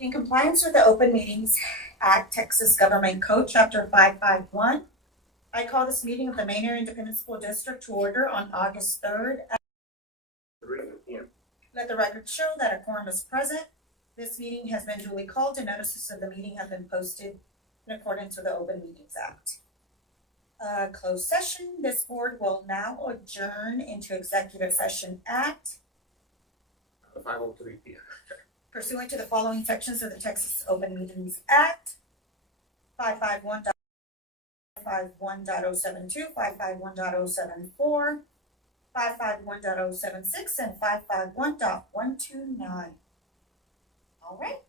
In compliance with the Open Meetings Act, Texas Government Code, Chapter 551, I call this meeting of the Manor Independent School District to order on August 3rd. Let the record show that a quorum is present. This meeting has been duly called and notices of the meeting have been posted in accordance with the Open Meetings Act. Closed session. This board will now adjourn into executive session at 5:03 p.m. pursuant to the following sections of the Texas Open Meetings Act: 551.072, 551.074, 551.076, and 551.129. All right.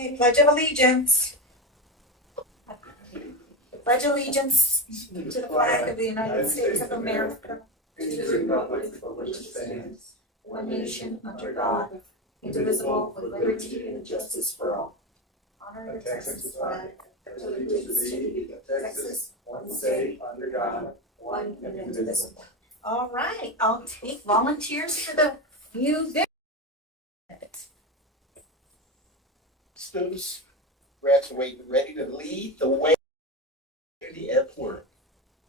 Okay, Pledge of Allegiance. Pledge allegiance to the flag of the United States of America, to the republic for which it stands, one nation under God, indivisible, with liberty and justice for all. Honor the Texas flag, allegiance to the state of Texas, one state under God, one and indivisible. All right, I'll take volunteers for the new visit. Students graduate ready to lead the way in the airport.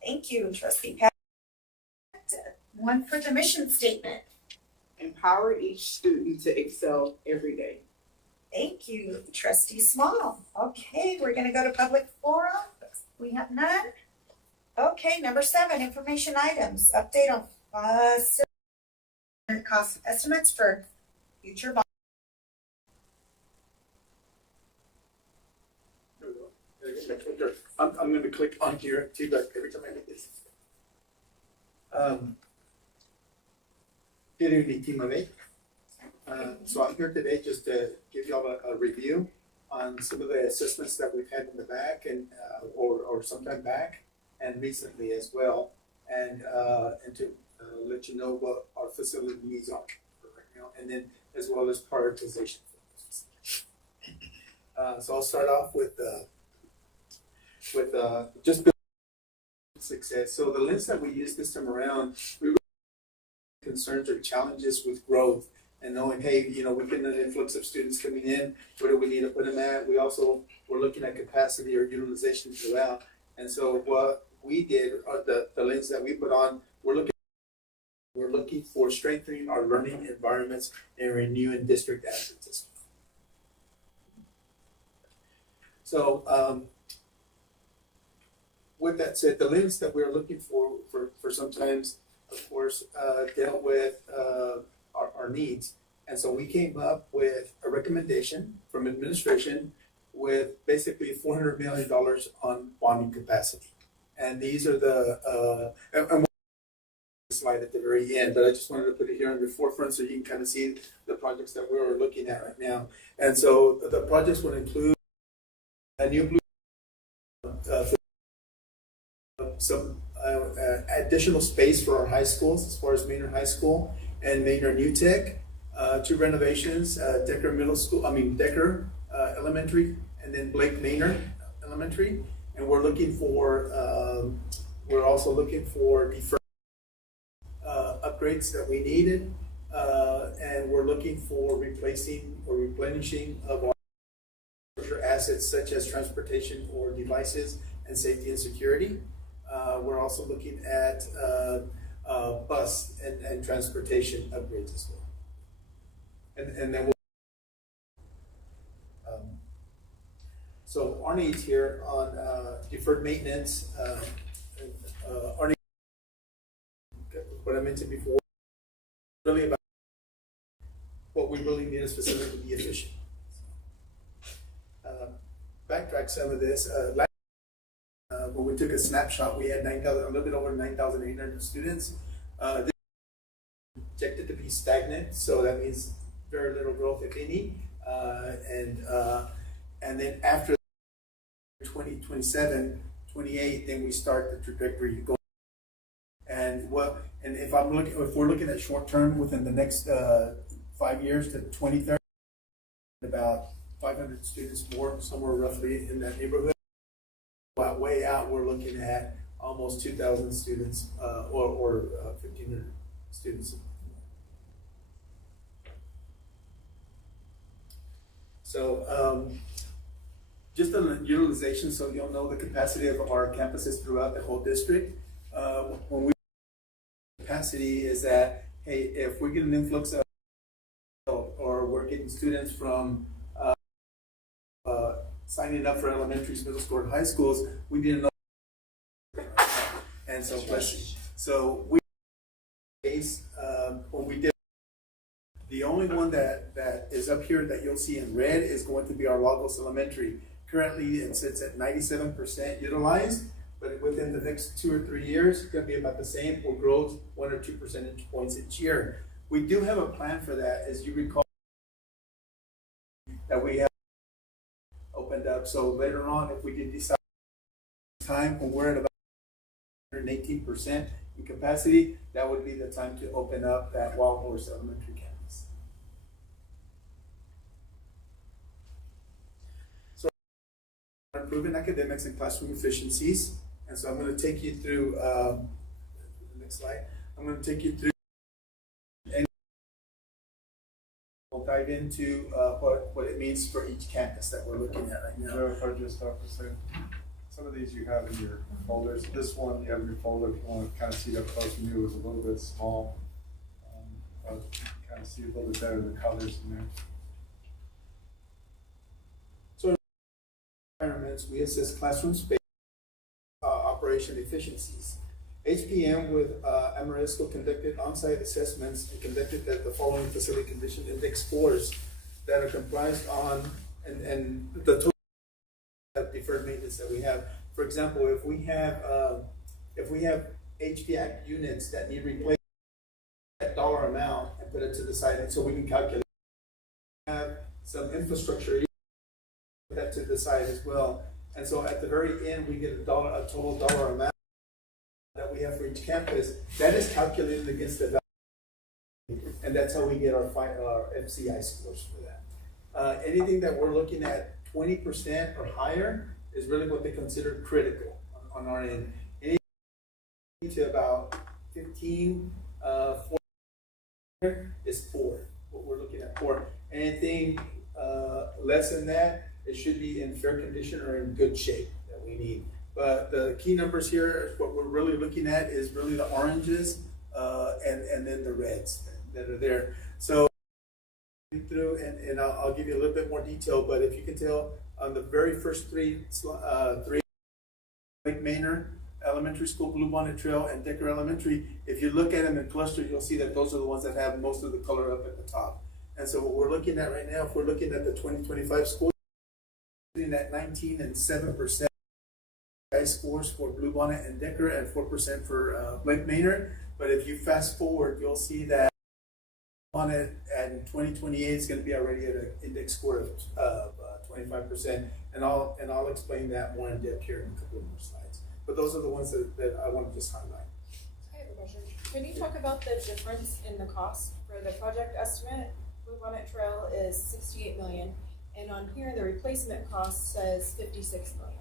Thank you, Trustee Pat. One for the mission statement. Empower each student to excel every day. Thank you, Trustee Small. Okay, we're gonna go to public forum. We have none. Okay, number 7, information items. Update on cost estimates for future bond. I'm going to click on here too, but every time I do this. Good evening, Team of 8. So I'm here today just to give y'all a review on some of the assessments that we've had in the back and or sometime back and recently as well, and to let you know what our facility needs are right now, and then as well as prioritization. So I'll start off with just success. So the lens that we used this time around, we were concerns or challenges with growth and knowing, hey, you know, we get an influx of students coming in, where do we need to put them at? We also were looking at capacity or utilization throughout. And so what we did, the lens that we put on, we're looking for strengthening our learning environments and renewing district assets. So with that said, the lens that we're looking for sometimes, of course, dealt with our needs. And so we came up with a recommendation from administration with basically $400 million on bonding capacity. And these are the, and slide at the very end, but I just wanted to put it here on your forefront so you can kind of see the projects that we're looking at right now. And so the projects would include a new blue, some additional space for our high schools as far as Manor High School and Manor New Tech, 2 renovations, Decker Elementary, and then Blake Manor Elementary. And we're looking for, we're also looking for deferred upgrades that we needed, and we're looking for replacing or replenishing of our assets such as transportation or devices and safety and security. We're also looking at bus and transportation upgrades as well. And then so Arnie's here on deferred maintenance. Arnie, what I mentioned before, really about what we really need is facility to be efficient. Backtrack some of this. When we took a snapshot, we had 9,000, a little bit over 9,800 students. This is projected to be stagnant, so that means very little growth, if any. And then after 2027, 28, then we start the trajectory to go. And if we're looking at short term within the next 5 years to 2030, about 500 students more, somewhere roughly in that neighborhood. Way out, we're looking at almost 2,000 students or 1,500 students. So just on the utilization, so you'll know the capacity of our campuses throughout the whole district. When we capacity is that, hey, if we get an influx of or we're getting students from signing up for elementaries, middle school, and high schools, we need to know. And so, when we did, the only one that is up here that you'll see in red is going to be our Lagos Elementary. Currently, it sits at 97% utilized, but within the next 2 or 3 years, it's going to be about the same. We'll grow 1 or 2 percentage points each year. We do have a plan for that, as you recall, that we have up. So later on, if we did decide time when we're at about 118% in capacity, that would be the time to open up that Wild Horse Elementary campus. So improving academics and classroom efficiencies. And so I'm going to take you through, the next slide. I'm going to take you through and we'll dive into what it means for each campus that we're looking at right now. Joe, if I just have to say, some of these you have in your folders. This one you have in your folder, if you want to kind of see it up close and new, is a little bit small. But kind of see a little bit better the colors in there. So environments, we assess classroom space, operation efficiencies. HPM with Amoresco conducted on-site assessments and conducted the following facility condition index scores that are comprised on and the total deferred maintenance that we have. For example, if we have HVAC units that need replacement, that dollar amount and put it to the side, and so we can calculate. Have some infrastructure, put that to the side as well. And so at the very end, we get a total dollar amount that we have for each campus. That is calculated against the value, and that's how we get our FCI scores for that. Anything that we're looking at 20% or higher is really what they consider critical on our end. Anything to about 15, 4 is 4. What we're looking at 4. Anything less than that, it should be in fair condition or in good shape that we need. But the key numbers here, what we're really looking at is really the oranges and then the reds that are there. So through and I'll give you a little bit more detail, but if you can tell on the very first three like Manor Elementary School, Bluebonnet Trail, and Decker Elementary, if you look at them in cluster, you'll see that those are the ones that have most of the color up at the top. And so what we're looking at right now, if we're looking at the 2025 school, we're looking at 19 and 7% scores for Bluebonnet and Decker and 4% for Lake Manor. But if you fast forward, you'll see that on it and 2028 is going to be already at an index score of 25%, and I'll explain that more in depth here in a couple more slides. But those are the ones that I want to just highlight. I have a question. Can you talk about the difference in the cost for the project estimate? Bluebonnet Trail is $68 million, and on here the replacement cost says $56 million.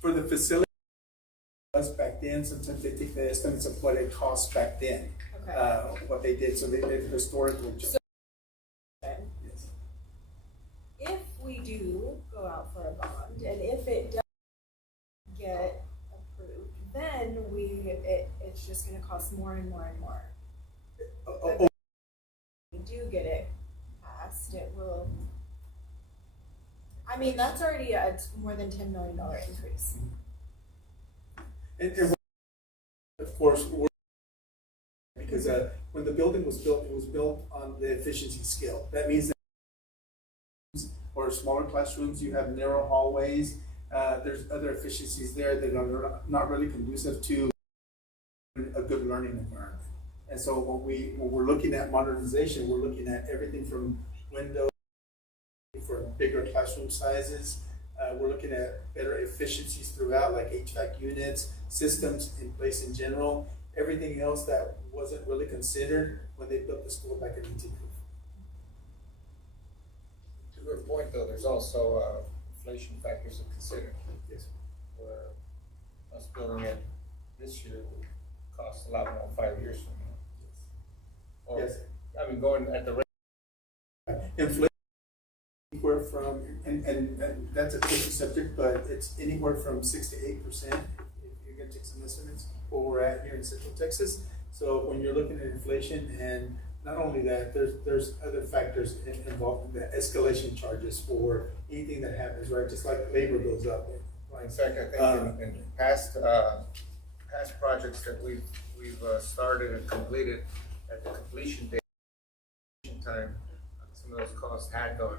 For the facility back then, sometimes they take the estimates of what it cost back then. Okay. What they did, so they did historically. Okay. Yes. If we do go out for a bond, and if it does get approved, then it's just going to cost more and more and more. If we do get it passed, it will. I mean, that's already a more than $10 million increase. And of course, because when the building was built, it was built on the efficiency scale. That means that or smaller classrooms, you have narrow hallways. There's other efficiencies there that are not really conducive to a good learning environment. And so when we're looking at modernization, we're looking at everything from windows for bigger classroom sizes. We're looking at better efficiencies throughout, like HVAC units, systems in place in general, everything else that wasn't really considered when they built the school back in 1800. To your point though, there's also inflation factors to consider. Yes. Where us building it this year will cost a lot more 5 years from now. Or, Yes. I mean, going at the rate. Inflation anywhere from, and that's a tricky subject, but it's anywhere from 6 to 8%. If you're going to take some estimates where we're at here in Central Texas. So when you're looking at inflation, and not only that, there's other factors involved in the escalation charges for anything that happens, right? Just like labor goes up. In fact, I think in past projects that we've started and completed at the completion date time, some of those costs had gone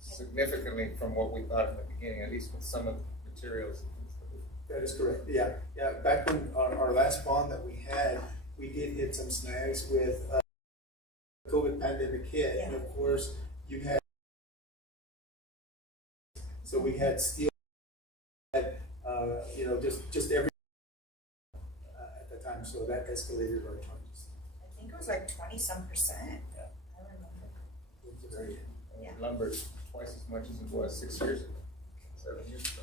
significantly from what we thought in the beginning, at least with some of the materials. That is correct. Yeah. Back when our last bond that we had, we did hit some snags with COVID pandemic hit, and of course, you had, so we had steel, you know, just every, at the time, so that escalated our charges. I think it was like 20-some%. Yeah. I remember. It was very, Yeah. Lumber's twice as much as it was 6 years ago, 7 years ago.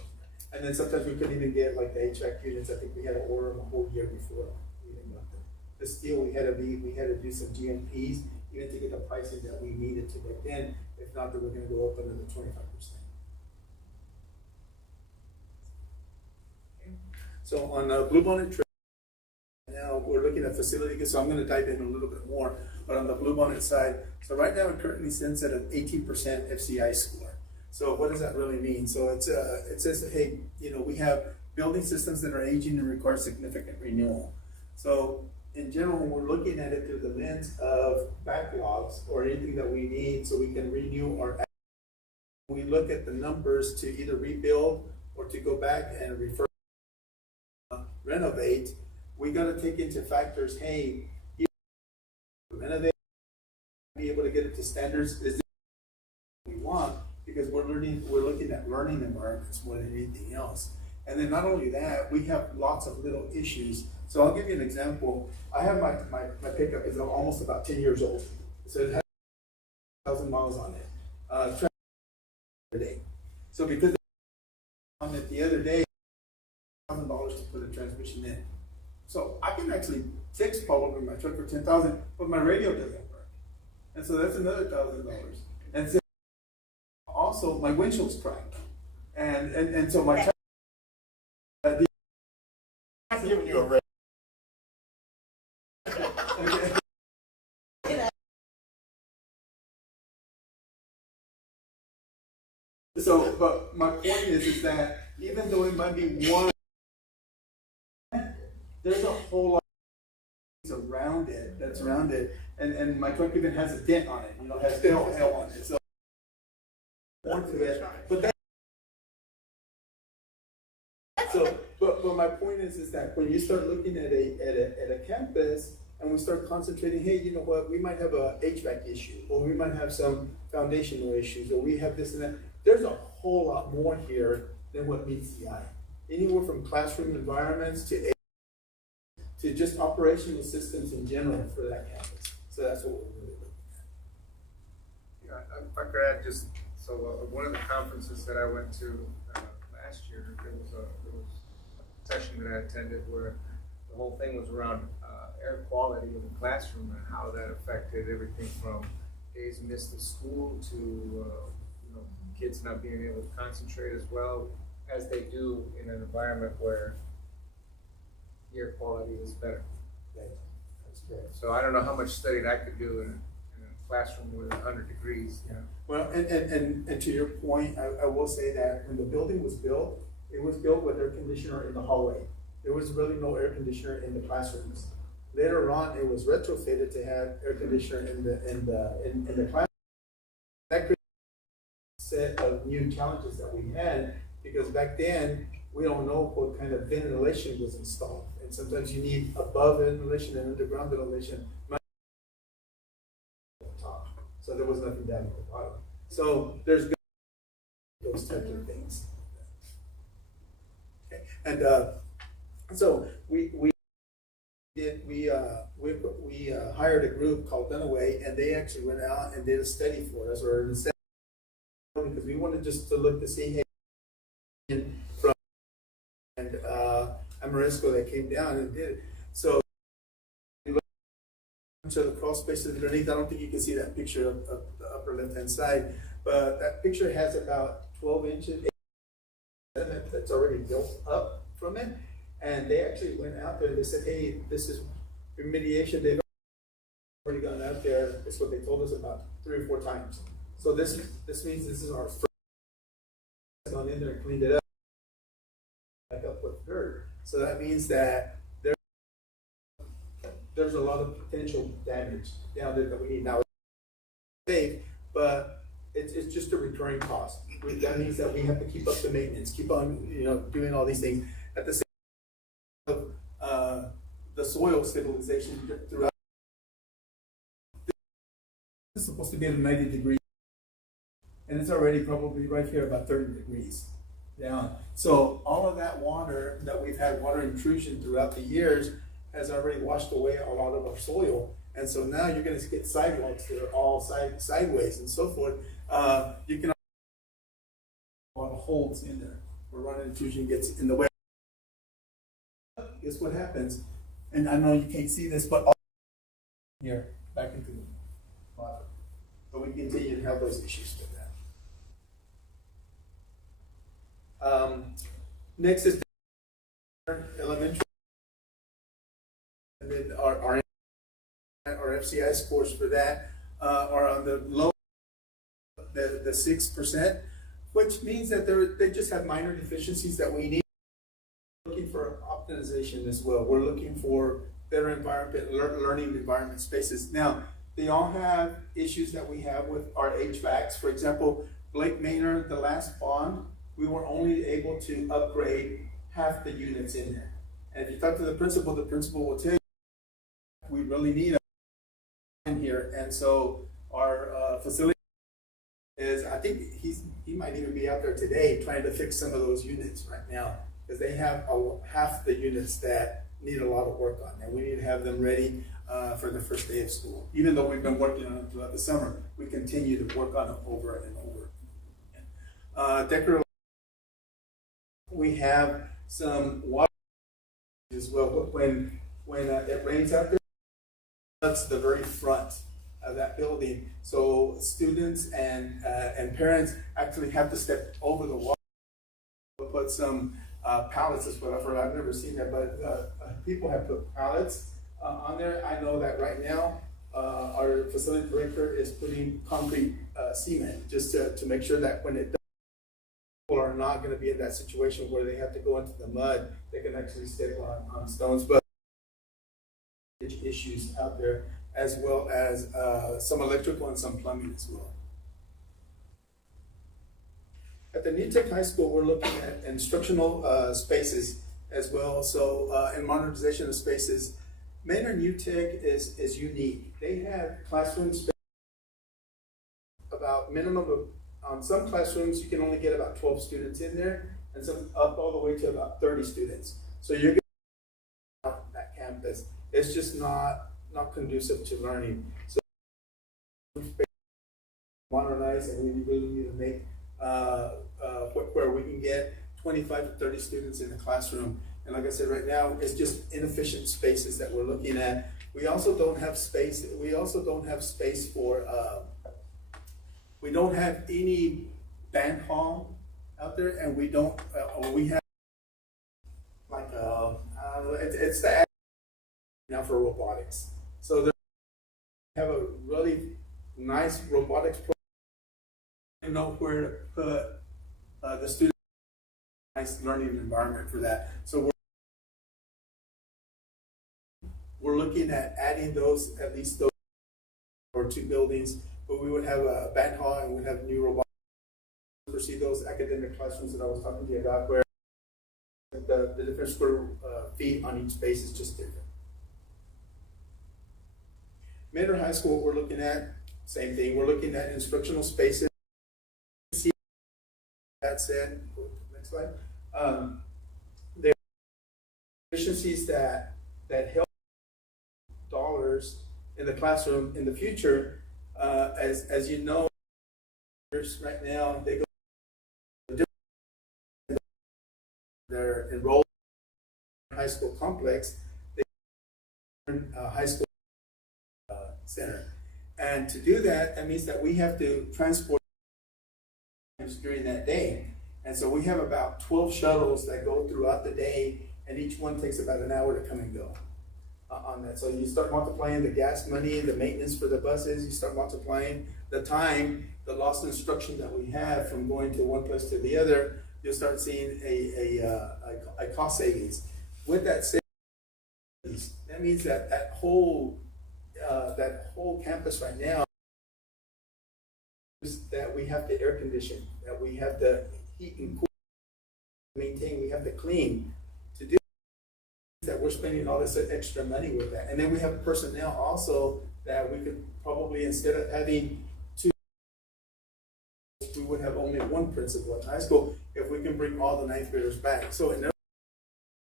and then sometimes we couldn't even get like the HVAC units. I think we had to order them a whole year before we even got them. The steel, we had to do some GMPs even to get the pricing that we needed to back then. If not, then we're gonna go up another 25%. So on Blue Bonnet Trail, now we're looking at facility, so I'm gonna dive in a little bit more, but on the Blue Bonnet side, so right now it currently stands at an 18% FCI score. So what does that really mean? So it's, it says, hey, you know, we have building systems that are aging and require significant renewal. So in general, when we're looking at it through the lens of backlogs or anything that we need so we can renew our, we look at the numbers to either rebuild or to go back and renovate, we got to take into factors, hey, renovate, be able to get it to standards, is this what we want? Because we're looking at learning environments more than anything else. And then not only that, we have lots of little issues. So I'll give you an example. I have my pickup is almost about 10 years old. So it has 1,000 miles on it. Day. So because on it the other day, $1,000 to put a transmission in. So I can actually fix probably my truck for $10,000, but my radio doesn't work. And so that's another $1,000. And so also my windshield's cracked. And so my I'm giving you a red. So, but my point is that even though it might be one, there's a whole lot of things around it, that's around it, and my truck even has a dent on it, you know, has L on it, so. More to it, but that. So, but my point is that when you start looking at a campus and we start concentrating, hey, you know what, we might have a HVAC issue, or we might have some foundational issues, or we have this and that. There's a whole lot more here than what meets the eye. Anywhere from classroom environments to just operational systems in general for that campus. So that's what we're really looking at. Yeah, if I could add just, so one of the conferences that I went to last year, there was a session that I attended where the whole thing was around air quality in the classroom and how that affected everything from days missed of school to you know, kids not being able to concentrate as well as they do in an environment where air quality is better. That's correct. So I don't know how much study I could do in a classroom with 100 degrees. You know? Well, and to your point, I will say that when the building was built, it was built with air conditioner in the hallway. There was really no air conditioner in the classrooms. Later on, it was retrofitted to have air conditioner in the classroom. That created a set of new challenges that we had, because back then we don't know what kind of ventilation was installed, and sometimes you need above ventilation and underground ventilation. So there was nothing down at the bottom. So there's those types of things. Okay. And so we hired a group called Dunaway, and they actually went out and did a study for us, or instead, because we wanted just to look to see, hey, from and Amorisco that came down and did it. So to the crawl spaces underneath. I don't think you can see that picture of the upper left hand side, but that picture has about 12 inches that's already built up from it. And they actually went out there and they said, hey, this is remediation. They've already gone out there. That's what they told us about 3 or 4 times. So this means this is our first gone in there and cleaned it up, back up with dirt. So that means that there's a lot of potential damage down there that we need now safe, but it's just a recurring cost. That means that we have to keep up the maintenance, keep on doing all these things. At the same time, the soil stabilization throughout It's supposed to be at 90 degrees. And it's already probably right here about 30 degrees down. So all of that water that we've had water intrusion throughout the years has already washed away a lot of our soil. And so now you're gonna get sidewalks that are all sideways and so forth. You can a lot of holes in there where water intrusion gets in the way. Guess what happens? And I know you can't see this, but all here back into the bottom. So we continue to have those issues with that. Next is elementary, and then our FCI scores for that are on the low, the 6%, which means that they just have minor deficiencies that we need. We're looking for optimization as well. We're looking for better environment, learning environment spaces. Now, they all have issues that we have with our HVACs. For example, Blake Manor, the last bond, we were only able to upgrade half the units in there. And if you talk to the principal will tell you we really need in here. And so our facility is, I think he might even be out there today trying to fix some of those units right now, because they have half the units that need a lot of work on, and we need to have them ready for the first day of school. Even though we've been working on it throughout the summer, we continue to work on it over and over. Decorative. We have some water as well. When it rains out there, that's the very front of that building. So students and parents actually have to step over the water. We'll put some pallets is what I've heard. I've never seen that, but people have put pallets on there. I know that right now our facility director is putting concrete cement just to make sure that when it does, people are not going to be in that situation where they have to go into the mud. They can actually step on stones. But issues out there, as well as some electrical and some plumbing as well. At the New Tech High School, we're looking at instructional spaces as well. So, and modernization of spaces. Manor New Tech is unique. They have classroom space about minimum of, on some classrooms, you can only get about 12 students in there, and some up all the way to about 30 students. So you're getting out that campus. It's just not conducive to learning. So modernize, and we really need to make where we can get 25 to 30 students in the classroom. And like I said, right now, it's just inefficient spaces that we're looking at. We also don't have space. We also don't have space for, we don't have any band hall out there, and we don't, we have like, it's the now for robotics. So they have a really nice robotics program. They know where to put the students. Nice learning environment for that. So we're looking at adding those, at least those or two buildings, but we would have a band hall and we'd have new robotics. See those academic classrooms that I was talking to you about, where the different square feet on each space is just different. Manor High School, we're looking at same thing. We're looking at instructional spaces. That said, next slide. There are efficiencies that help dollars in the classroom in the future. As you know, right now they go. They're enrolled in high school complex. They high school center, and to do that, that means that we have to transport during that day. And so we have about 12 shuttles that go throughout the day, and each one takes about an hour to come and go on that. So you start multiplying the gas money, the maintenance for the buses, you start multiplying the time, the lost instruction that we have from going to one place to the other, you'll start seeing a cost savings. With that savings, that means that that whole campus right now, that we have to air condition, that we have to heat and cool, maintain, we have to clean. To do that, we're spending all this extra money with that. And then we have personnel also that we could probably, instead of having two, we would have only one principal at high school if we can bring all the ninth graders back. So in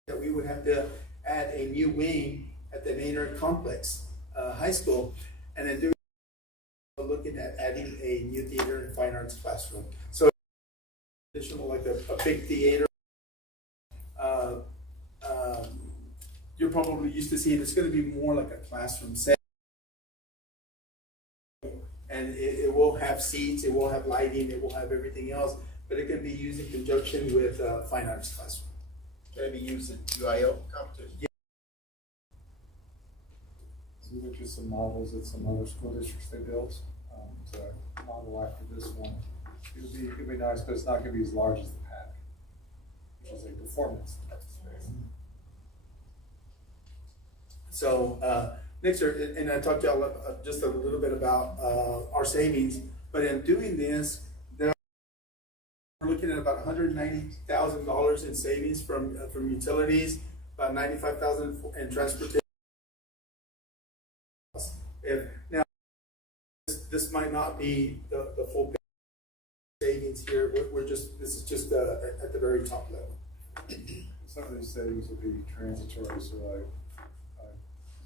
that we would have to add a new wing at the Manor complex, high school, and then looking at adding a new theater and fine arts classroom. So additional, like a big theater. You're probably used to seeing it's going to be more like a classroom set, and it will have seats, it will have lighting, it will have everything else, but it can be used in conjunction with fine arts classroom. Can it be used in UIO competition? Yeah. So these are just some models that some other school districts they built, to model after this one. It'd be nice, but it's not gonna be as large as the pack, which is a performance space. So next, and I talked to y'all just a little bit about our savings, but in doing this, we're looking at about $190,000 in savings from utilities, about $95,000 in transportation. Now, this might not be the full savings here. This is just at the very top level. Some of these savings will be transitory, so like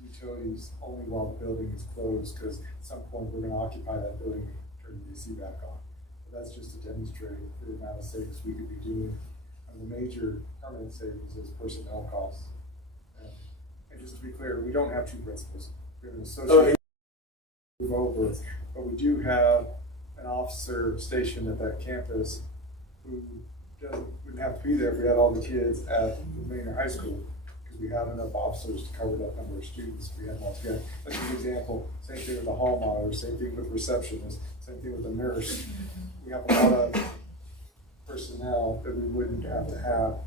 utilities only while the building is closed, because at some point we're gonna occupy that building and turn the AC back on. But that's just to demonstrate the amount of savings we could be doing. And the major permanent savings is personnel costs. And just to be clear, we don't have two principals. We have an associate move over, but we do have an officer stationed at that campus who wouldn't have to be there if we had all the kids at the Manor High School, because we have enough officers to cover that number of students. We have them all together. That's an example. Same thing with the hall monitor, same thing with receptionists, same thing with the nurse. We have a lot of personnel that we wouldn't have to have.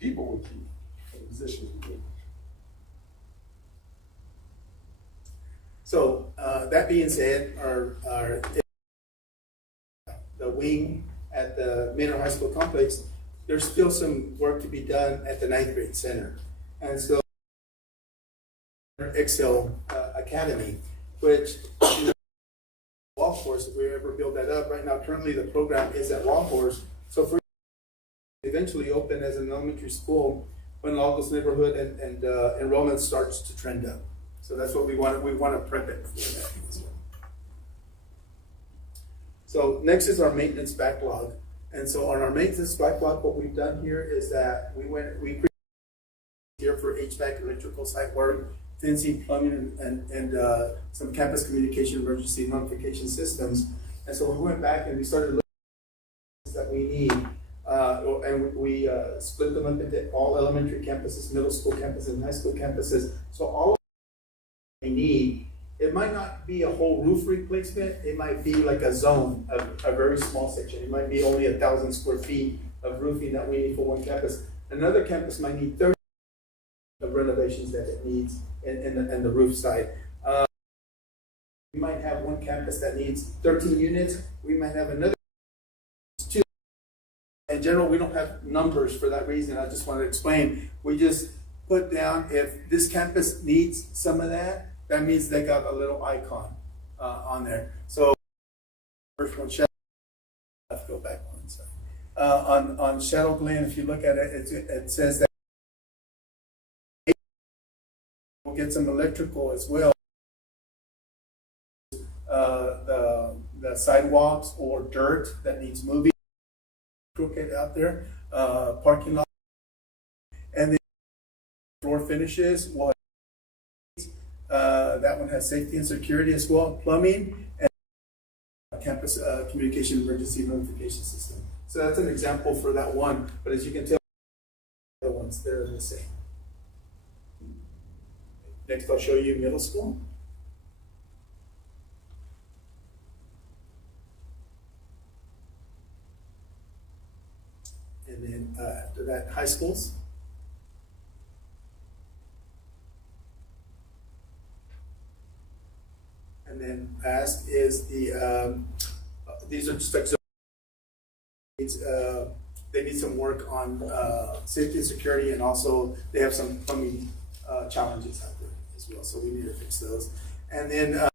People would keep for the positions we do. So that being said, the wing at the Manor High School complex, there's still some work to be done at the ninth grade center. And so Excel Academy, which Wall Horse, if we ever build that up, right now currently the program is at Wall Horse. So for eventually open as an elementary school when Lagos neighborhood and enrollment starts to trend up. So that's what we want to prep it for that as well. So next is our maintenance backlog. And so on our maintenance backlog, what we've done here is that we created here for HVAC, electrical site work, fencing, plumbing, and some campus communication emergency notification systems. And so we went back and we started looking at that we need, and we split them up into all elementary campuses, middle school campuses, and high school campuses. So all we need, it might not be a whole roof replacement. It might be like a zone, a very small section. It might be only 1,000 square feet of roofing that we need for one campus. Another campus might need 30 of renovations that it needs in the roof side. We might have one campus that needs 13 units. We might have another 2. In general, we don't have numbers for that reason. I just want to explain. We just put down if this campus needs some of that, that means they got a little icon on there. So first one, I have to go back one second. On Shadow Glen, if you look at it, it says that we'll get some electrical as well. The sidewalks or dirt that needs moving, crooked out there, parking lot, and then floor finishes. Well, that one has safety and security as well, plumbing, and campus communication emergency notification system. So that's an example for that one, but as you can tell, the other ones, they're the same. Next, I'll show you middle school. And then after that, high schools. And then last is the, these are just like, they need some work on safety and security, and also they have some plumbing challenges out there as well. So we need to fix those. And then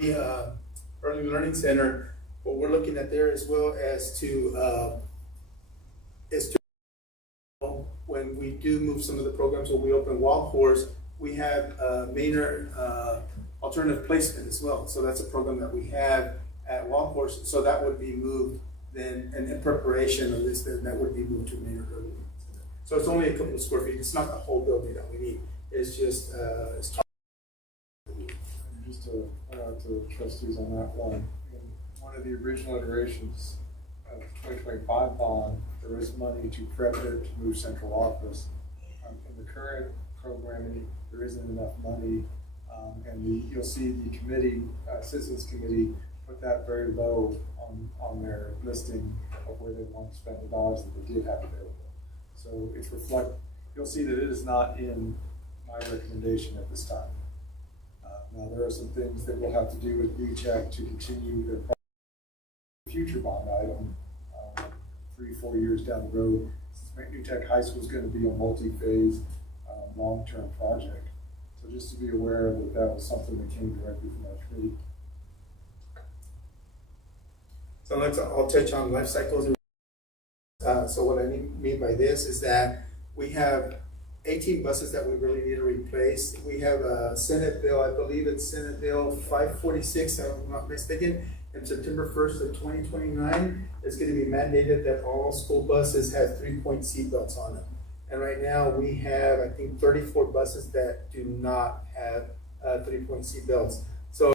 The Early Learning Center, what we're looking at there as well as to when we do move some of the programs, when we open Wild Horse, we have Manor alternative placement as well. So that's a program that we have at Wild Horse. So that would be moved then, and in preparation of this, then that would be moved to Manor Early Learning Center. So it's only a couple of square feet. It's not the whole building that we need. It's just Just to point out to the trustees on that one, in one of the original iterations of 2025 bond, there is money to prep it to move central office. In the current programming, there isn't enough money, and you'll see the committee, Citizens Committee, put that very low on their listing of where they want to spend the dollars that they did have available. So it's you'll see that it is not in my recommendation at this time. Now, there are some things that we'll have to do with BCHAC to continue their future bond item 3-4 years down the road. Since New Tech High School is going to be a multi-phase, long-term project. So just to be aware that that was something that came directly from our committee. So I'll touch on life cycles. So what I mean by this is that we have 18 buses that we really need to replace. We have a Senate bill, I believe it's Senate Bill 546, if I'm not mistaken, in September 1st of 2029. It's going to be mandated that all school buses have 3-point seatbelts on them. And right now we have, I think, 34 buses that do not have 3-point seatbelts. So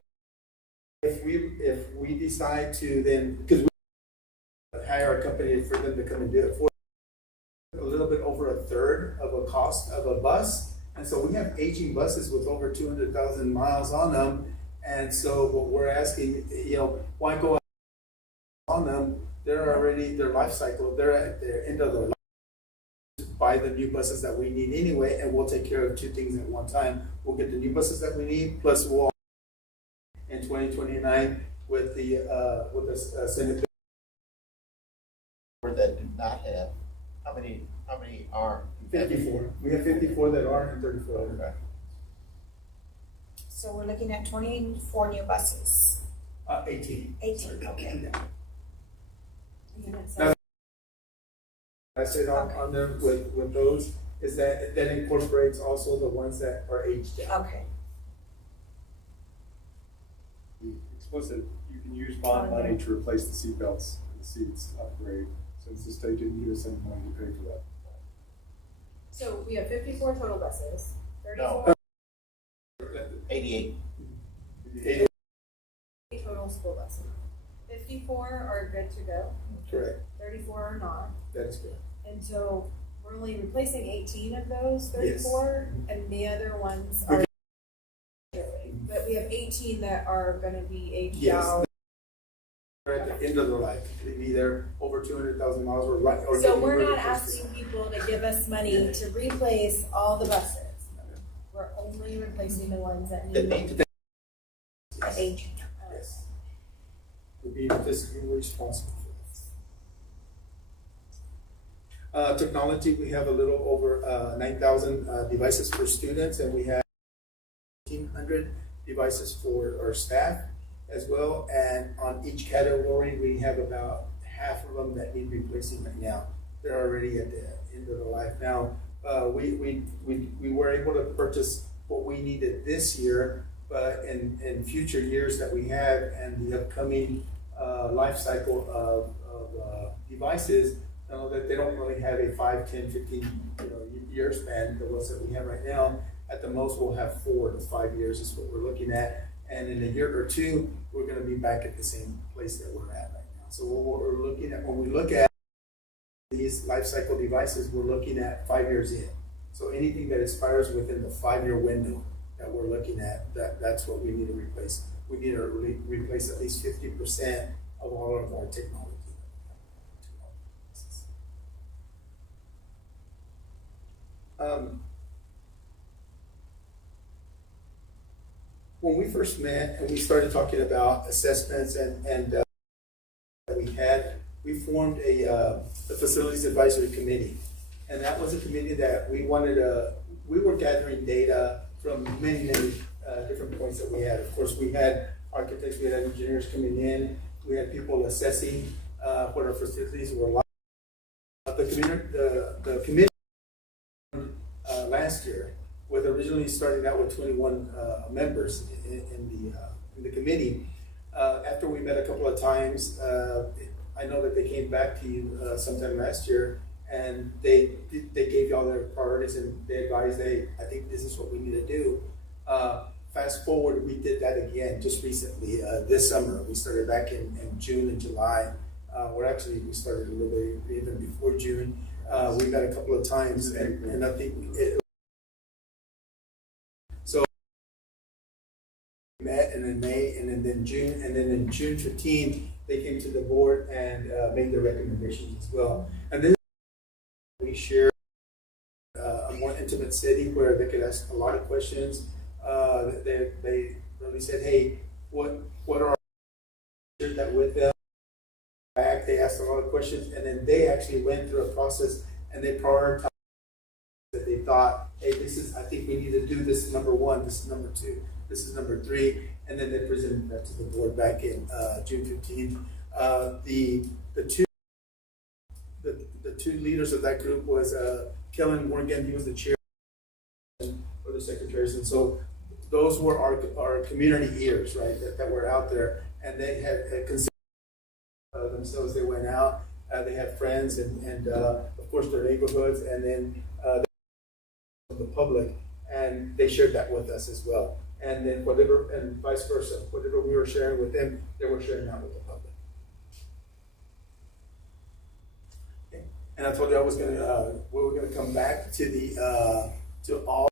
if we decide to then, because we hire a company for them to come and do it for a little bit over a third of a cost of a bus. And so we have aging buses with over 200,000 miles on them. And so what we're asking, why go on them? They're already, their life cycle, they're at the end of their life. Buy the new buses that we need anyway, and we'll take care of two things at one time. We'll get the new buses that we need, plus we'll in 2029 with the Senate bill that do not have, how many are? 54. We have 54 that are and 34 that are. So we're looking at 24 new buses. 18. 18, okay. Yeah. And it's Now, I said on there with those is that incorporates also the ones that are aged out. Okay. The explicit, you can use bond money to replace the seatbelts and the seats upgrade, since the state didn't give us any money to pay for that. So we have 54 total buses, 34 No. 88. total school buses. 54 are good to go, Correct. 34 are not. That's good. And so we're only replacing 18 of those 34, and the other ones are. But we have 18 that are gonna be aged Yes. out. They're at the end of their life. They'd be there over 200,000 miles or right. Or So getting we're rid not of asking people to give us money to replace all the buses. We're only replacing the ones that That need. need to The aging. Yes. Would be fiscally responsible for this. Technology, we have a little over 9,000 devices for students, and we have 1,500 devices for our staff as well. And on each category, we have about half of them that need replacing right now. They're already at the end of the life. Now, we were able to purchase what we needed this year, but in future years that we have and the upcoming life cycle of devices, that they don't really have a 5, 10, 15 year span, the ones that we have right now. At the most, we'll have 4 to 5 years is what we're looking at. And in a year or two, we're going to be back at the same place that we're at right now. So what we're looking at, when we look at these life cycle devices, we're looking at 5 years in. So anything that expires within the 5-year window that we're looking at, that's what we need to replace. We need to replace at least 50% of all of our technology. When we first met and we started talking about assessments and that we formed a facilities advisory committee. And that was a committee that we were gathering data from many different points that we had. Of course, we had architects, we had engineers coming in, we had people assessing, what our facilities were like. The committee, last year, with originally starting out with 21, members in the committee. After we met a couple of times, I know that they came back to you, sometime last year, and they gave y'all their priorities and they advised, I think this is what we need to do. Fast forward, we did that again just recently, this summer. We started back in June and July. We started a little bit even before June. We met a couple of times, and I think we met, and in May, and then June, and then in June 15th, they came to the board and made their recommendations as well. And then we shared a more intimate setting where they could ask a lot of questions. They really said, hey, what are our, shared that with them. Back, they asked a lot of questions, and then they actually went through a process and they prioritized that they thought, hey, I think we need to do this number one, this is number two, this is number three, and then they presented that to the board back in June 15th. The two leaders of that group was Kellen Morgan, he was the chair for the secretaries, and so those were our community ears, right, that were out there, and they had considered themselves. They went out, they had friends, and of course their neighborhoods, and then the public, and they shared that with us as well. And then whatever, and vice versa, whatever we were sharing with them, they were sharing that with the public. Okay. And I told you we were gonna come back to the to all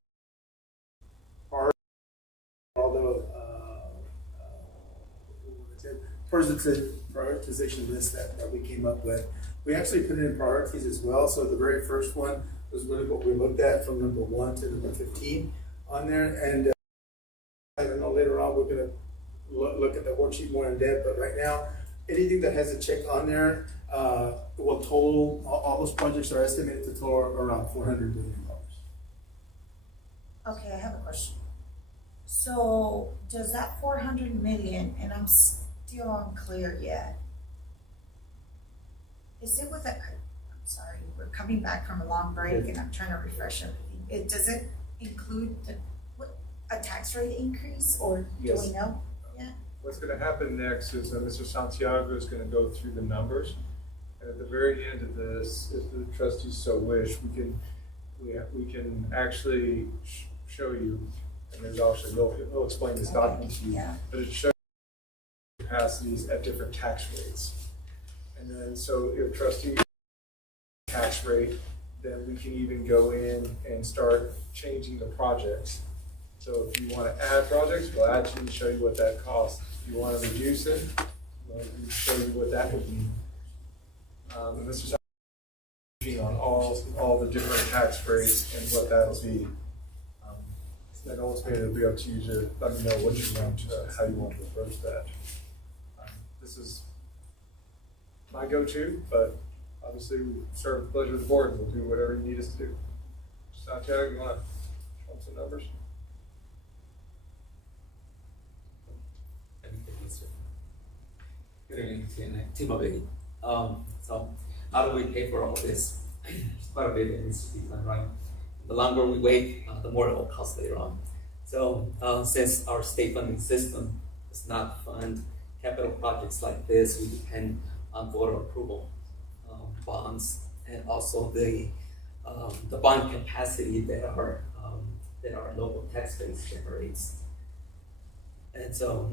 the prioritization list that we came up with. We actually put in priorities as well. So the very first one was really what we looked at from number 1 to number 15 on there. And I don't know, later on we're going to look at the worksheet more in depth. But right now, anything that has a check on there will total, all those projects are estimated to total around $400 million. Okay, I have a question. So does that 400 million, and I'm still unclear yet, is it with I'm sorry, we're coming back from a long break and I'm trying to refresh everything. Does it include a tax rate increase, or do Yes. we know? What's going to happen next is Mr. Santiago is going to go through the numbers, and at the very end of this, if the trustees so wish, we can actually show you, and there's also he'll explain this document to you, Yeah. but it shows capacities at different tax rates, and then so if trustee tax rate, then we can even go in and start changing the projects. So if you want to add projects, we'll add to you and show you what that costs. If you want to reduce it, we'll show you what that would mean. And this is on all the different tax rates and what that'll be. And ultimately, it'll be up to you to let me know what you want how you want to approach that. This is my go-to, but obviously we serve the pleasure of the board, and we'll do whatever you need us to do. Santiago, you want to show some numbers? Good evening, Team Mobility. So how do we pay for all this? It's quite a bit that needs to be done, right? The longer we wait, the more it will cost later on. So since our state funding system does not fund capital projects like this, we depend on voter approval, bonds, and also the bond capacity that our local tax base generates. And so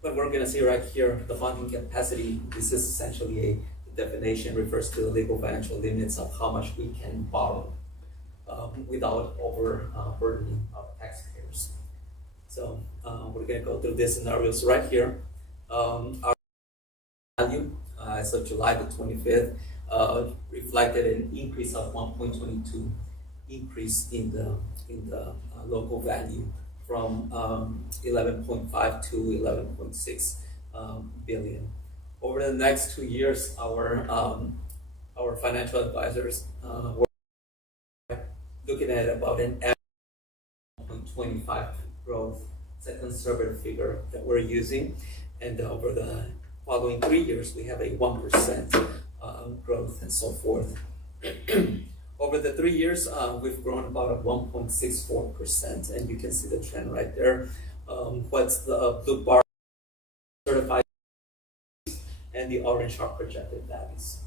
what we're going to see right here, the bonding capacity, this is essentially the definition refers to the legal financial limits of how much we can borrow without burdening our taxpayers. So we're going to go through these scenarios right here. Our value as of July the 25th reflected an increase of 1.22 increase in the local value from 11.5 to 11.6 billion. Over the next 2 years, our financial advisors were looking at about an average 0.25 growth It's a conservative figure that we're using. And over the following 3 years, we have a 1% growth and so forth. Over the 3 years, we've grown about a 1.64%, and you can see the trend right there. What's the blue bar certified and the orange are projected values.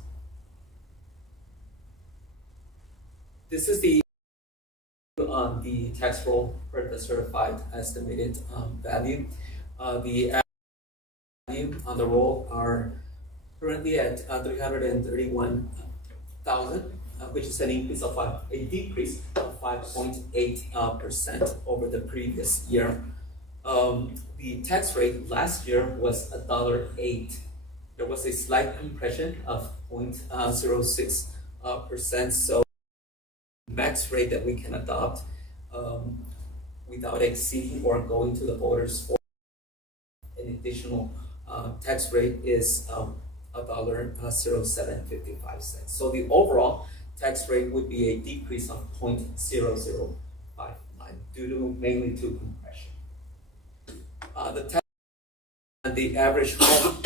This is the tax roll for the certified estimated value. The value on the roll are currently at 331,000, which is an increase of a decrease of 5.8% over the previous year. The tax rate last year was $1.08. There was a slight compression of 0.06%. So max rate that we can adopt without exceeding or going to the voters for an additional tax rate is $1.0755. So the overall tax rate would be a decrease of 0.0059 due to mainly to compression. The tax and the average home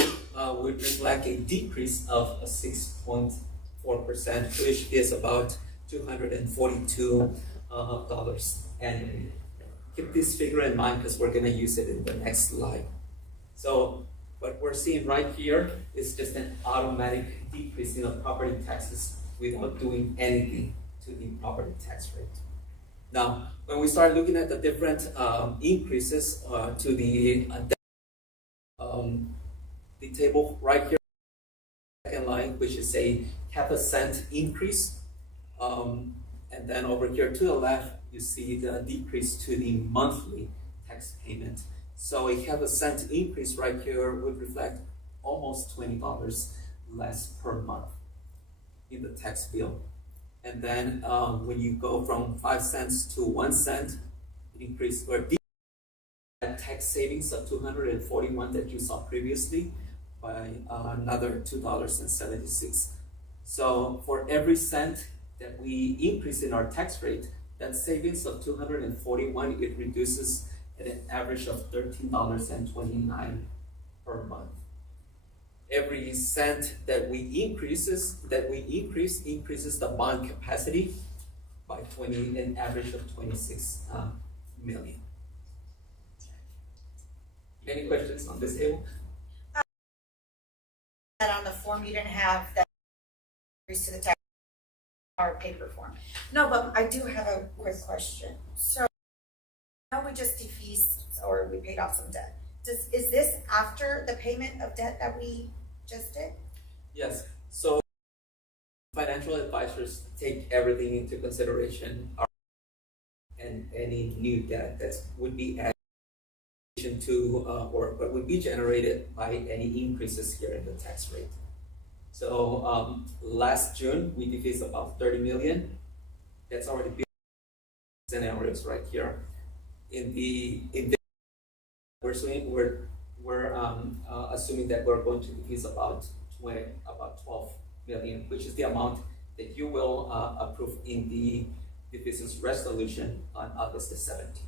would reflect a decrease of 6.4%, which is about $242 annually. Keep this figure in mind because we're going to use it in the next slide. So what we're seeing right here is just an automatic decrease in the property taxes without doing anything to the property tax rate. Now, when we start looking at the different increases to the table right here, second line, which is a half a cent increase, and then over here to the left, you see the decrease to the monthly tax payment. So a half a cent increase right here would reflect almost $20 less per month in the tax bill. And then when you go from 5 cents to 1 cent, increase or decrease tax savings of $241 that you saw previously by another $2.76. So for every cent that we increase in our tax rate, that savings of $241, it reduces at an average of $13.29 per month. Every cent that we increase increases the bond capacity by an average of 26 million. Any questions on this table? That on the form you didn't have that increase to the tax or paper form. No, but I do have a quick question. So now we just defeased or we paid off some debt. Is this after the payment of debt that we just did? Yes. So financial advisors take everything into consideration and any new debt that would be added to or what would be generated by any increases here in the tax rate. So last June we defeased about 30 million. That's already been scenarios right here. We're assuming that we're going to defease about 12 million, which is the amount that you will approve in the defeasance resolution on August the 17th.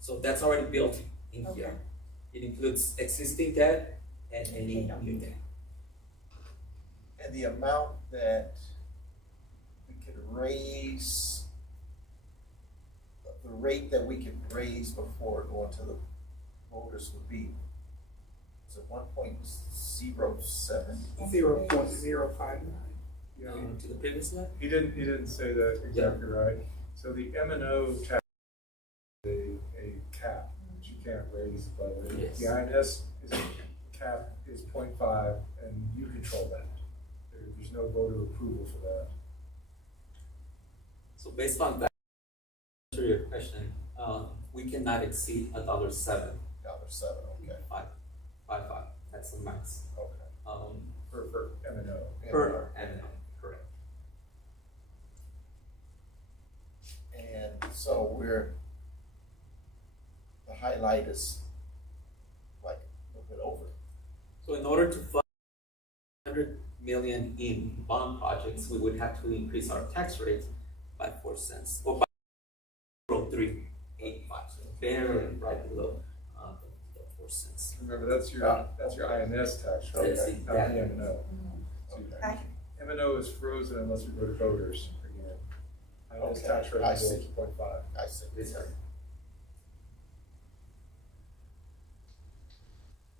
So that's already built in here. It includes existing debt and any new debt. And the amount that we could raise, the rate that we could raise before going to the voters would be, is it 1.07? 0.059. To the previous slide? He didn't say that exactly right. So the M and O tax is a cap, which you can't raise above it. Yes. The INS is cap is 0.5, and you control that. There's no voter approval for that. So based on that, to your question, we cannot exceed $1.07. $7, okay. 5.5. That's the max. Okay. For M and O. Per annum, correct. And so the highlight is like a little bit over. So in order to fund 100 million in bond projects, we would have to increase our tax rate by 4 cents or by 0.385. barely right below the 4 cents. Remember, that's your INS tax rate, That's not the- the M and O. Okay. M and O is frozen unless we go to voters again. INS Okay, tax rate I is see. 2.5. I see. This one.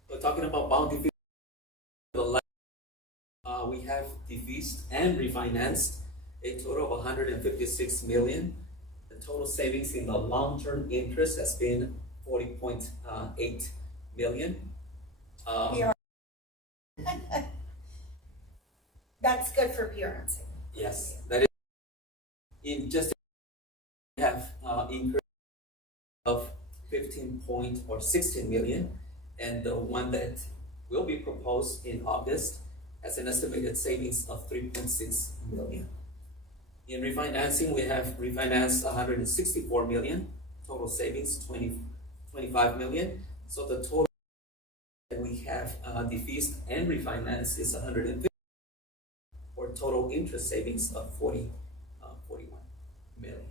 We're talking about bond defeased. We have defeased and refinanced a total of 156 million. The total savings in the long-term interest has been 40.8 million. PR. That's good for PRNC. Yes, that is. In just we have increase of 16 million, and the one that will be proposed in August has an estimated savings of 3.6 million. In refinancing, we have refinanced 164 million, total savings 25 million. So the total that we have defeased and refinanced is 150, for total interest savings of 41 million.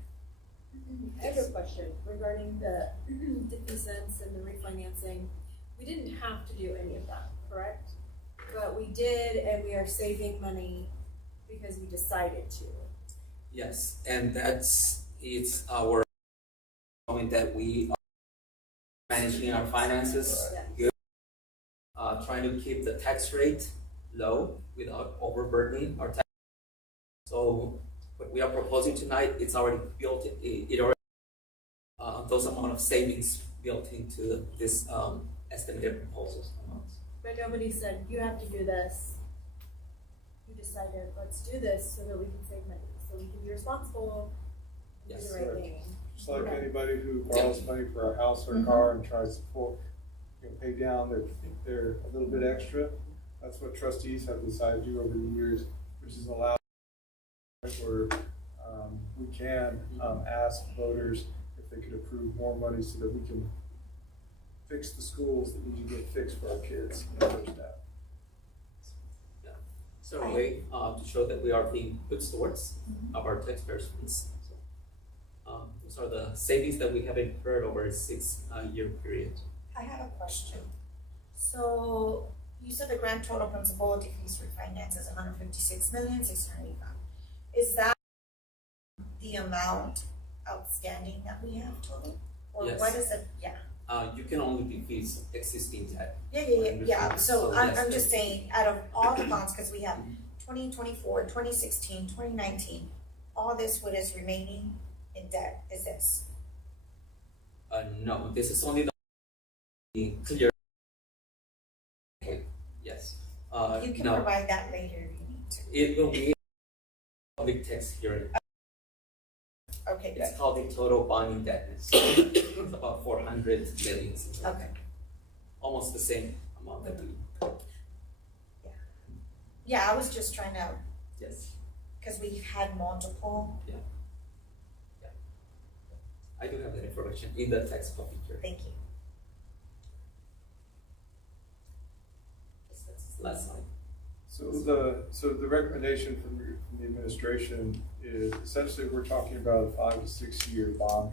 I have a question regarding the defeasance and the refinancing. We didn't have to do any of that, correct? But we did, and we are saving money because we decided to. Yes, and it's our point that we are managing our finances, good, trying to keep the tax rate low without overburdening our tax. So what we are proposing tonight, it's already built. It already those amount of savings built into this estimated proposals amounts. But nobody said, you have to do this. We decided, let's do this so that we can save money, so we can be responsible and do Yes. the right Right. thing. Just like Okay. anybody who borrows money for a house or a car and tries to pay down they're a little bit extra. That's what trustees have decided to do over the years, which is allow where we can ask voters if they could approve more money so that we can fix the schools that need to get fixed for our kids and for staff. Certainly, to show that we are being good stewards of our taxpayers' funds. So, those are the savings that we have incurred over a 6-year period. I have a question. So you said the grand total principal defeased refinance is 156,685,000. Is that the amount outstanding that we have total? Or Yes. what is it? Yeah. You can only defease existing debt. Yeah. So I'm yes, just saying, out of all the bonds, because we have 2024, 2016, 2019, all this, what is remaining in debt is this. No, this is only the clear. Okay, yes. You can no, provide that later if you need to. it will be a public text hearing. Okay, It's good. called the total bonding debt. It's about 400 million. Okay. Almost the same amount that we. Yeah, I was just trying to, Yes. because we've had multiple. I do have that information in the text copy here. Thank you. That's last slide. So the recommendation from the administration is essentially we're talking about a 5 to 6 year bond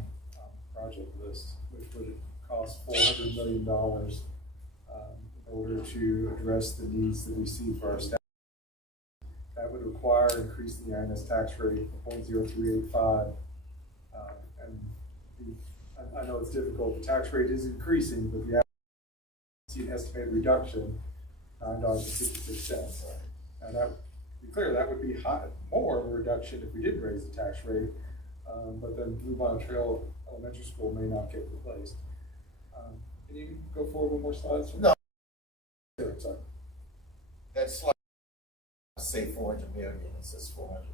project list, which would cost $400 million in order to address the needs that we see for our staff. That would require increasing the INS tax rate to 0.0385. I know it's difficult, the tax rate is increasing, but the estimated reduction, $9.56. Now that, to be clear, that would be more of a reduction if we didn't raise the tax rate, but then Blue Bonnet Trail Elementary School may not get replaced. Can you go forward with more slides? No. Sure, sorry. That's like, say 400 million, it says 400.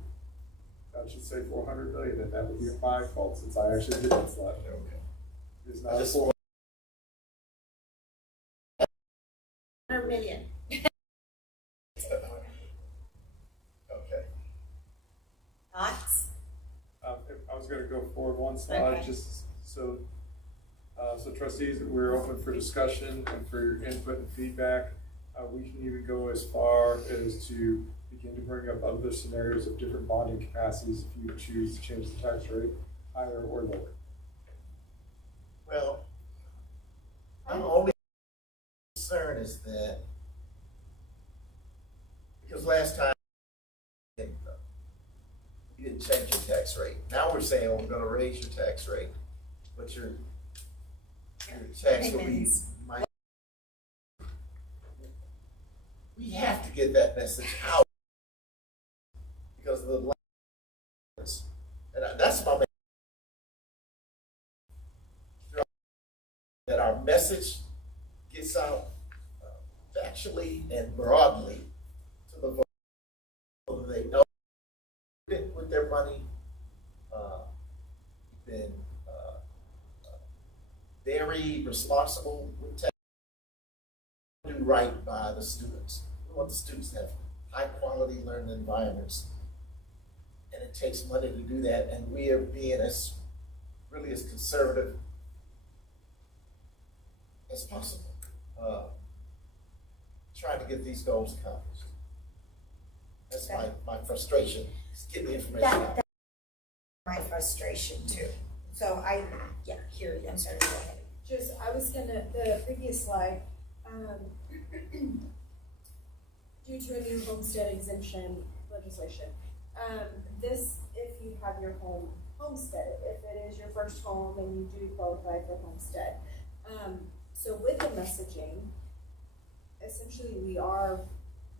I should say 400 million, and that would be my fault since I actually did that slide. Okay. It's not Just 400. 100 million. Okay. Thoughts? I was gonna go forward one slide, Okay. just so, so trustees, we're open for discussion and for your input and feedback. We can even go as far as to begin to bring up other scenarios of different bonding capacities if you choose to change the tax rate higher or lower. Well, my only concern is that, because last time you didn't change your tax rate. Now we're saying, well, we're gonna raise your tax rate, but your tax will be Payments. We have to get that message out because of the language. And that's my main, that our message gets out factually and broadly to the voters so that they know with their money, been very responsible with tax, do right by the students. We want the students to have high quality learning environments. And it takes money to do that, and we are being as conservative as possible, trying to get these goals accomplished. That's my frustration, just getting the information out. That's my frustration too. So hear you, I'm sorry, go ahead. I was gonna, the previous slide, due to a new homestead exemption legislation, this, if you have your home homesteaded, if it is your first home and you do qualify for homestead. So with the messaging, essentially we are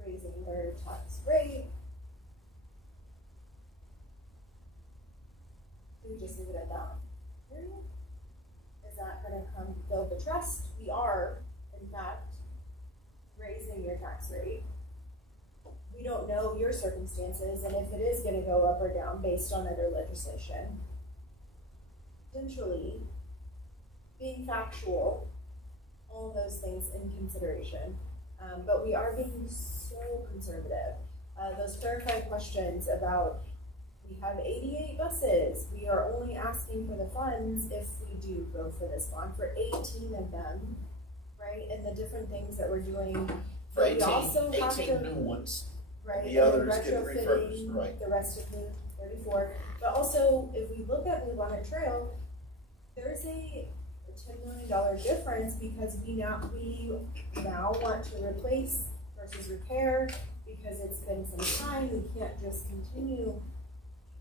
raising their tax rate. Do we just leave it at that? Period? Is that gonna build the trust? We are, in fact, raising your tax rate. We don't know your circumstances and if it is gonna go up or down based on other legislation. Potentially, being factual, all those things in consideration. But we are being so conservative. Those clarified questions about, we have 88 buses. We are only asking for the funds if we do go for this bond for 18 of them, right? And the different things that we're doing. For But we also 18 have to, new ones, right? the and others get refurbished, retrofitting right. The rest of the 34. But also, if we look at Blue Bonnet Trail, there's a $10 million difference because we now want to replace versus repair because it's been some time. We can't just continue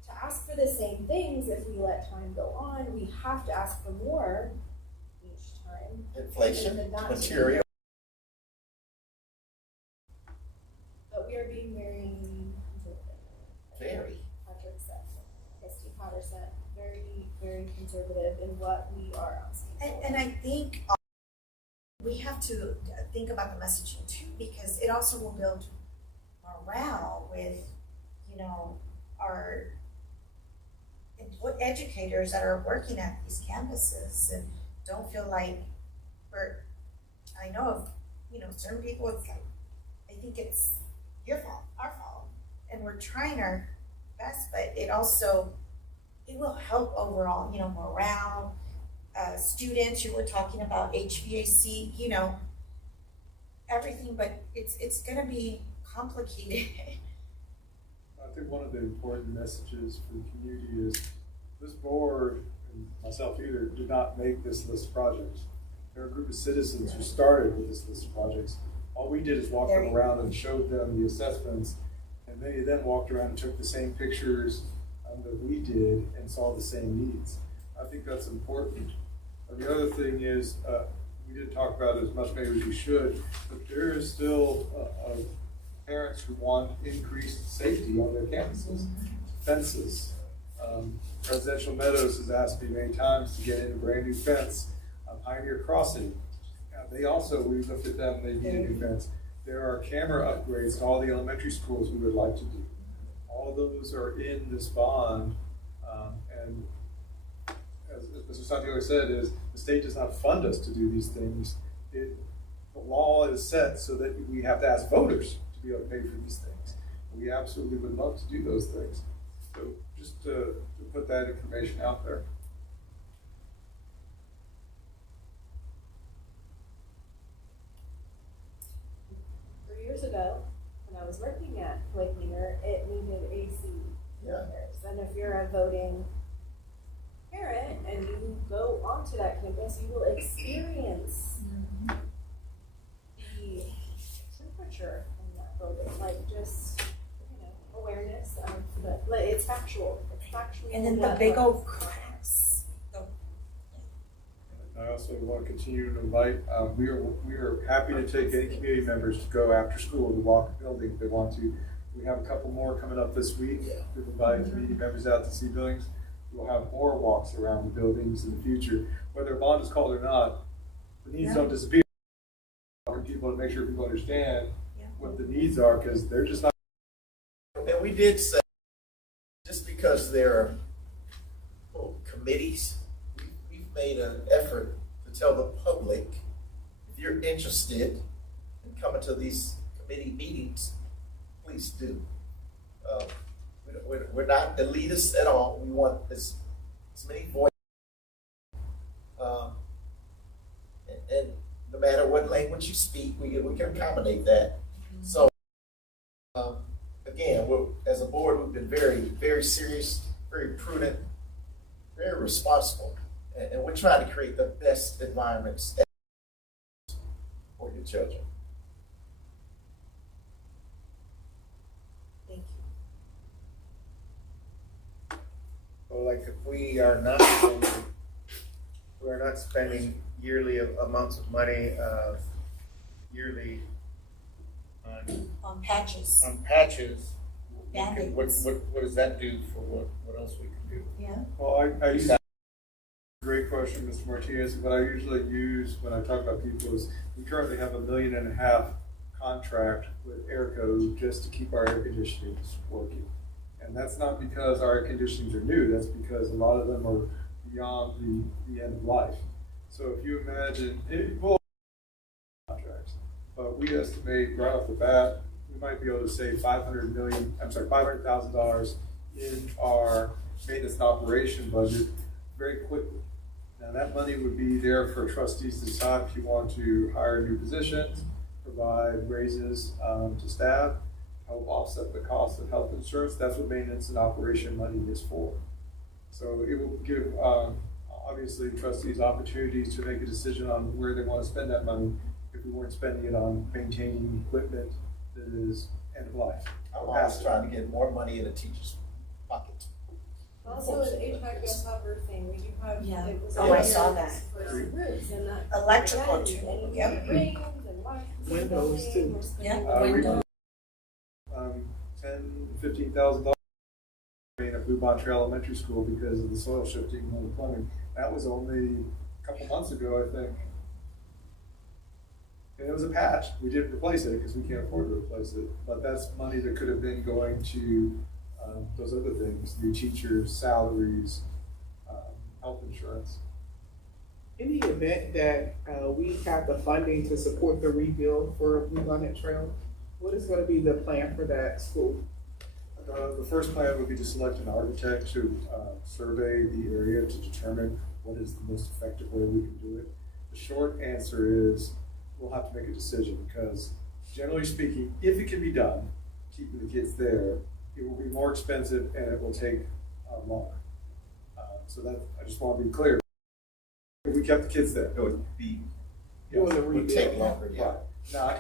to ask for the same things if we let time go on. We have to ask for more each time. inflation, And that's- material. But we are being very conservative. Very. Patrick said, Trustee Patterson, very, very conservative in what we are asking for. And I think we have to think about the messaging too, because it also will build morale with, our educators that are working at these campuses and don't feel like I know of, certain people, it's like, I think it's your fault, our fault, and we're trying our best, but it will help overall, morale, students, you were talking about HVAC, everything, but it's gonna be complicated. I think one of the important messages for the community is this board, and myself either, did not make this list of projects. There are a group of citizens who started with this list of projects. All we did is walk them around and showed them the assessments, and they then walked around and took the same pictures that we did and saw the same needs. I think that's important. The other thing is, we didn't talk about it as much maybe as we should, but there is still parents who want increased safety on their campuses. Fences. Presidential Meadows has asked me many times to get in a brand new fence. Pioneer Crossing, we looked at them, they need a new fence. There are camera upgrades to all the elementary schools we would like to do. All those are in this bond, and as Mr. Santiago said, is the state does not fund us to do these things. The law is set so that we have to ask voters to be able to pay for these things. We absolutely would love to do those things. So just to put that information out there. 3 years ago, when I was working at Lake Manor, it needed AC repairs. And if you're a voting parent and you go onto that campus, you will experience the temperature in that building, like just, you know, awareness of the, like, it's factual. And then the big old cracks. I also want to continue to invite, we are happy to take any community members to go after school to walk the building if they want to. We have a couple more coming up this week. We've invited community members out to see buildings. We'll have more walks around the buildings in the future. Whether a bond is called or not, the needs don't disappear. For people to make sure people understand what the needs are, because they're just not. And we did say, just because there are committees, we've made an effort to tell the public, if you're interested in coming to these committee meetings, please do. We're not elitist at all. We want as many voices. And no matter what language you speak, we can accommodate that. So, again, as a board, we've been very, very serious, very prudent, very responsible, and we're trying to create the best environments for your children. Thank you. So like if we are not spending yearly amounts of money, yearly On patches. on patches, Band-Aids. what does that do for what else we can do? Yeah. Well, I use great question, Mr. Martinez. What I usually use when I talk about people is we currently have $1.5 million contract with Airco just to keep our air conditionings working. And that's not because our air conditionings are new, that's because a lot of them are beyond the end of life. So if you imagine, contracts, but we estimate right off the bat, we might be able to save $500,000 in our maintenance and operation budget very quickly. Now that money would be there for trustees to decide if you want to hire new positions, provide raises to staff, help offset the cost of health insurance. That's what maintenance and operation money is for. So it will give obviously trustees opportunities to make a decision on where they want to spend that money if we weren't spending it on maintaining equipment that is end of life. I'm always trying to get more money in a teacher's pocket. Also, with HVAC, we also have roofing. We do have. Yeah. It was Oh, I on saw here that. For some roofs and that. Electrical again, too. and Yep. it rains and water. Windows, too. We're spending Yeah, money. windows. $10,000-15,000 at Blue Bontre Elementary School because of the soil shifting on the plumbing. That was only a couple months ago, I think. And it was a patch. We didn't replace it because we can't afford to replace it. But that's money that could have been going to those other things, new teachers, salaries, health insurance. In the event that we have the funding to support the rebuild for Blue Bonnet Trail, what is going to be the plan for that school? The first plan would be to select an architect to survey the area to determine what is the most effective way we can do it. The short answer is we'll have to make a decision because generally speaking, if it can be done, keeping the kids there, it will be more expensive and it will take longer. So that, I just want to be clear. If we kept the kids there, it would be, Doing the It would take rebuild. longer, yeah. now,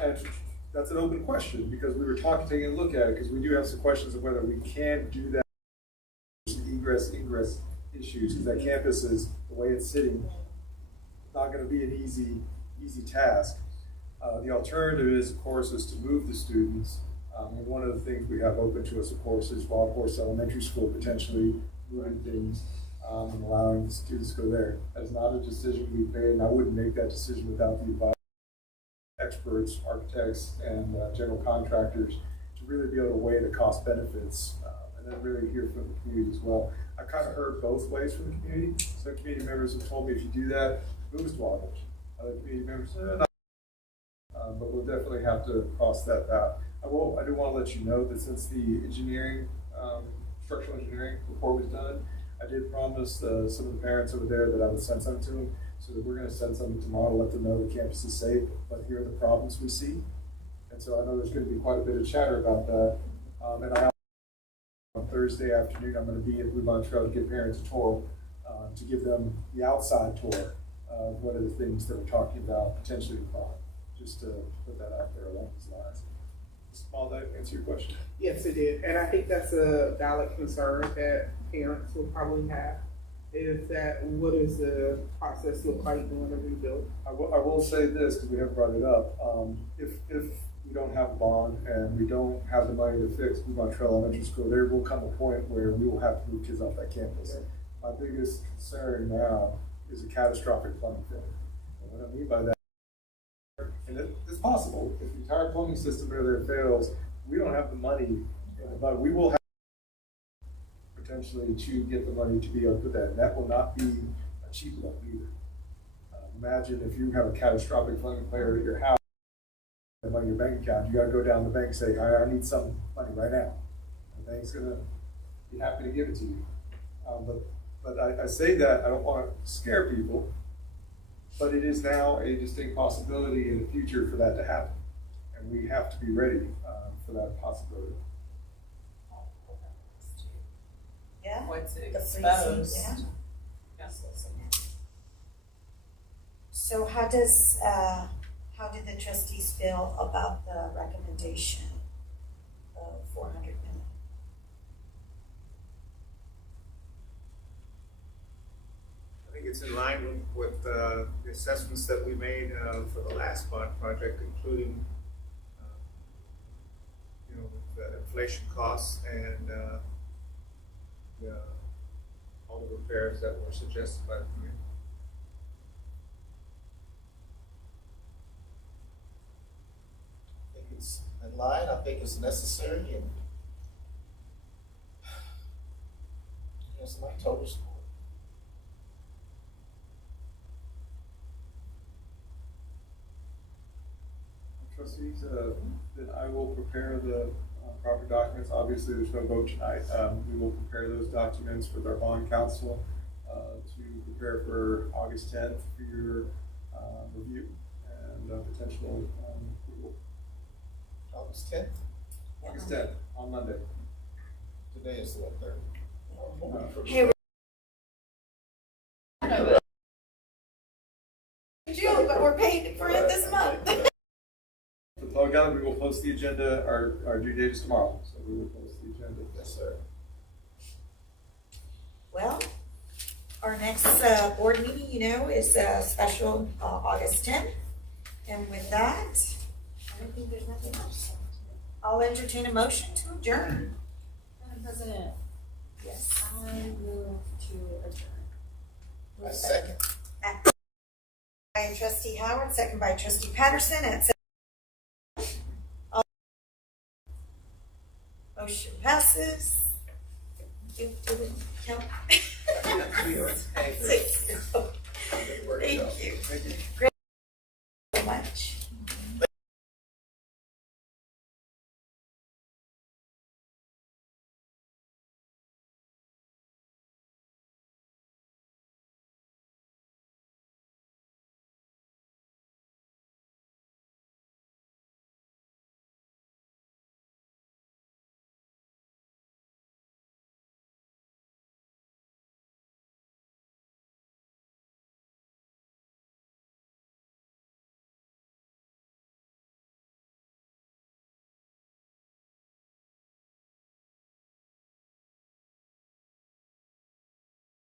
that's an open question because we were taking a look at it because we do have some questions of whether we can do that. Egress issues because that campus is the way it's sitting, not going to be an easy task. The alternative is, of course, is to move the students. And one of the things we have open to us, of course, is Wild Horse Elementary School potentially moving things and allowing the students to go there. That is not a decision we've made, and I wouldn't make that decision without the advice of experts, architects, and general contractors to really be able to weigh the cost benefits and then really hear from the community as well. I kind of heard both ways from the community. Some community members have told me if you do that, move us to Wild Horse. Other community members, not. But we'll definitely have to cross that path. I do want to let you know that since the engineering, structural engineering report was done, I did promise some of the parents over there that I would send something to them. So that we're going to send something tomorrow to let them know the campus is safe, but here are the problems we see. And so I know there's going to be quite a bit of chatter about that. And I on Thursday afternoon, I'm going to be at Blue Bonne Trail to give parents a tour to give them the outside tour of what are the things that we're talking about potentially with bond, just to put that out there along these lines. Mr. Paul, that answer your question? Yes, it did, and I think that's a valid concern that parents will probably have, is that what does the process look like during the rebuild? I will say this, because we haven't brought it up, if we don't have a bond and we don't have the money to fix Blue Trail Elementary School, there will come a point where we will have to move kids off that campus. My biggest concern now is a catastrophic plumbing failure. And what I mean by that, and it's possible, if the entire plumbing system there fails, we don't have the money, but we will have potentially to get the money to be able to put that. And that will not be a cheap loan either. Imagine if you have a catastrophic plumbing failure at your house, and on your bank account, you gotta go down to the bank and say, "Hey, I need some money right now." The bank's gonna be happy to give it to you. But I say that, I don't wanna scare people, but it is now a distinct possibility in the future for that to happen. And we have to be ready for that possibility. Yeah. What's it The freezing, exposed? yeah. Yeah. So how did the trustees feel about the recommendation of 400 million? I think it's in line with the assessments that we made for the last bond project, including, with the inflation costs and all the repairs that were suggested by the committee. I think it's in line, I think it's necessary, and it's my total support. Trustees, then I will prepare the proper documents. Obviously, there's no vote tonight. We will prepare those documents with our bond counsel to prepare for August 10th for your review and potential approval. August 10th, August 10th, on Monday. today is what, 30? Hey, June, but we're paid for it this month. Together, we will post the agenda. Our due date is tomorrow, so we will post the agenda. Yes, sir. Well, our next board meeting, is special August 10th. And with that, I don't think there's nothing else. I'll entertain a motion to adjourn. Madam President, Yes. I move to adjourn. I second. By trustee Howard, second by trustee Patterson at motion passes. Do it count? Thank you. Thank you. Thank you. Great.